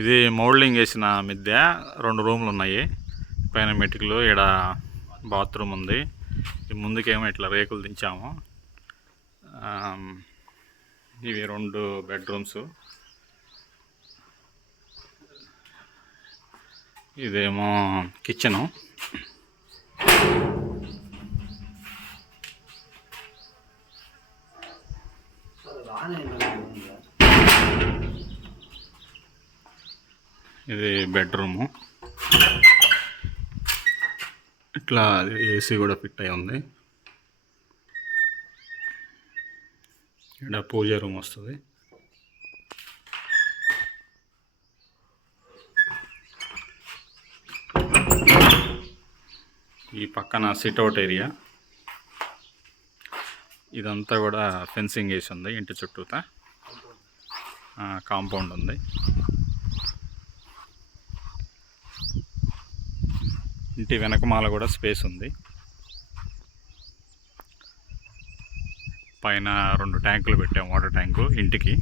ఇది మౌల్డింగ్ వేసిన మిద్దె. 2 రూమ్లు ఉన్నాయి. పైన మెటికలు, ఈడ బాత్రూమ్ ఉంది. ముందుకేమో ఇట్లా రేకులు దించాము. ఇవి 2 బెడ్రూమ్స్. ఇదేమో కిచెను. ఇది బెడ్రూము. ఇట్లా ఏసీ కూడా ఫిట్ అయి ఉంది. ఇక్కడ పూజ రూమ్ వస్తుంది. ఈ పక్కన సిట్అవుట్ ఏరియా. ఇదంతా కూడా ఫెన్సింగ్ వేసి ఉంది. ఇంటి చుట్టూతా కాంపౌండ్ ఉంది. ఇంటి వెనకమాల కూడా స్పేస్ ఉంది. పైన 2 ట్యాంకులు పెట్టాము, వాటర్ ట్యాంకు ఇంటికి.